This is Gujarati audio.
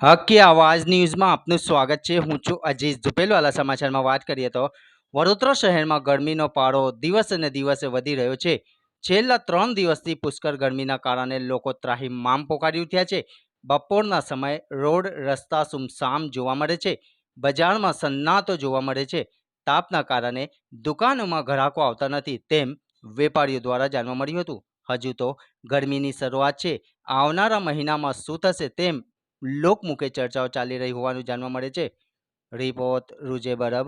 હકી આવાજ ન્યૂઝમાં આપનું સ્વાગત છે। હું છું અજીઝ। ઝુપેલવાલા સમાચારમાં વાત કરીએ તો વડોદરા શહેરમાં ગરમીનો પારો દિવસે ને દિવસે વધી રહ્યો છે। છેલ્લા 3 દિવસથી પુષ્કળ ગરમીના કારણે લોકો ત્રાહિમામ પોકારી ઉઠ્યા છે। બપોરના સમયે રોડ રસ્તા સુમસામ જોવા મળે છે। બજારમાં સન્નાટો જોવા મળે છે। તાપના કારણે દુકાનોમાં ગ્રાહકો આવતા નથી તેમ વેપારીઓ દ્વારા જાણવા મળ્યું હતું। હજુ તો ગરમીની શરૂઆત છે। આવનારા મહિનામાં શું થશે તેમ લોકમુખે ચર્ચાઓ ચાલી રહી હોવાનું જાણવા મળે છે। રિપોર્ટ રૂજે બરબ।